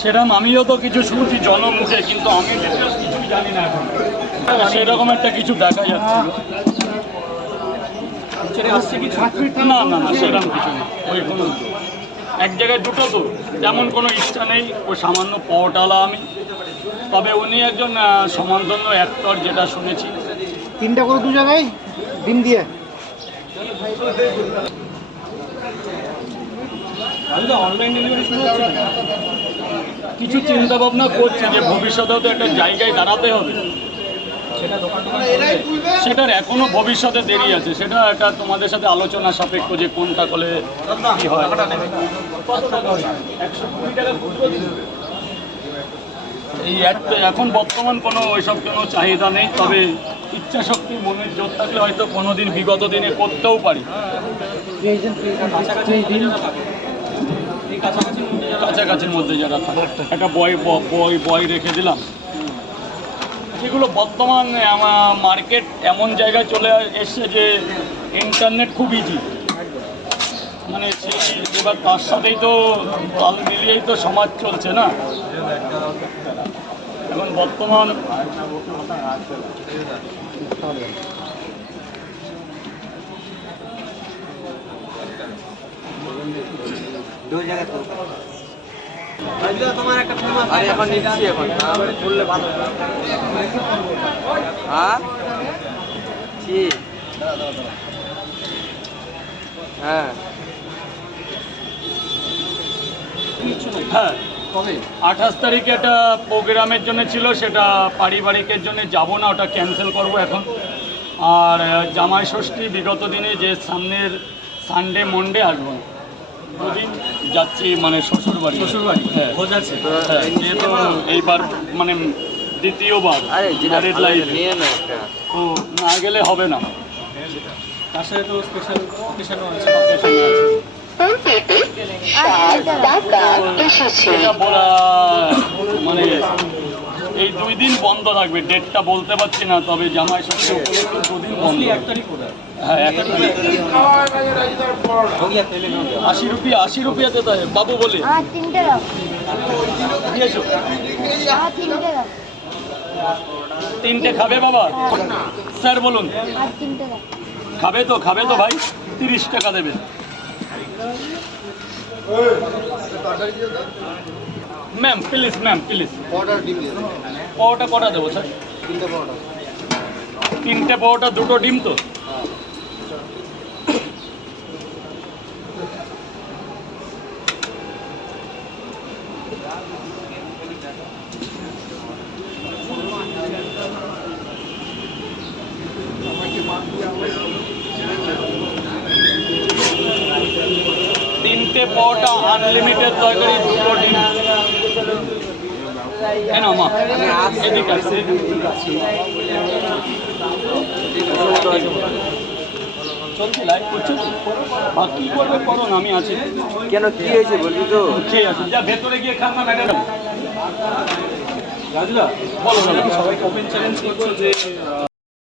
সেরকম আমিও তো কিছু শুনছি জনমুখে, কিন্তু আমি ডিটেলস কিছুই জানি না এখন। সেরকম একটা কিছু দেখা যাচ্ছে। না না না, সেরকম কিছু না। ওই কোনো এক জায়গায় দুটো তো তেমন কোনো ইচ্ছা নেই। ও সামান্য পটালা আমি, তবে উনি একজন সমানধন্য অ্যাক্টর, যেটা শুনেছি। 3টা করে 2 জায়গায় ডিম দিয়ে। অনলাইন ডেলিভারি শুরু হচ্ছে, কিছু চিন্তা ভাবনা করছে যে ভবিষ্যতেও তো একটা জায়গায় দাঁড়াতে হবে। সেটার এখনো ভবিষ্যতে দেরি আছে, সেটা একটা তোমাদের সাথে আলোচনা সাপেক্ষ যে কোনটা করলে কি হয়। এই এখন বর্তমান কোনো ওইসব কোনো চাহিদা নেই, তবে ইচ্ছা শক্তি মনের জোর থাকলে হয়তো কোনোদিন বিগত দিনে করতেও পারি। কাছাকাছির মধ্যে যারা থাকে একটা বয় রেখে দিলাম। যেগুলো বর্তমান মার্কেট এমন জায়গায় চলে এসছে যে ইন্টারনেট খুব ইজি, মানে সেই এবার তার সাথেই তো তাল মিলিয়েই তো সমাজ চলছে না এখন বর্তমান। তোমার একটা এখন নিচ্ছি, এখন বললে ভালো। হ্যাঁ ঠিক, হ্যাঁ হ্যাঁ 28 তারিখে একটা প্রোগ্রামের জন্য ছিল, সেটা পারিবারিকের জন্য যাব না, ওটা ক্যান্সেল করব এখন। আর জামাই ষষ্ঠী বিগত দিনে যে সামনের সানডে মন্ডে আসবো, দুদিন যাচ্ছি মানে শ্বশুরবাড়ি। হ্যাঁ বোঝাচ্ছে, যেহেতু এইবার মানে দ্বিতীয়বার ম্যারেড লাইফে, তো না গেলে হবে না। তার সাথে তো স্পেশাল অকেশনও আছে। সেটা বলা মানে এই 2 দিন বন্ধ থাকবে, ডেটটা বলতে পারছি না, তবে জামাই ষষ্ঠী উপলক্ষে 2 দিন বন্ধ। 1 তারিখ হ্যাঁ 1 তারিখ। 80 रुपया देता है बाबू बोले। তিনটে খাবে বাবা? স্যার বলুন খাবে তো ভাই, 30 টাকা দেবে। ম্যাম প্লিজ, পাওয়াটা কটা দেবো স্যার? 3টে পাওয়াটা 2টো ডিম তো। তিনটে পাওয়াটা আনলিমিটেড তরকারি, 2টো ডিম। কেন মা এদিকে আসছে, চলছে লাইভ করছে, কি করবে করুন, আমি আছি। কেন কি হয়েছে বলবি তো? ঠিক আছে, যা ভেতরে গিয়ে খান না ম্যাডাম। রাজুদা বলো, সবাইকে ওপেন চ্যালেঞ্জ করছো যে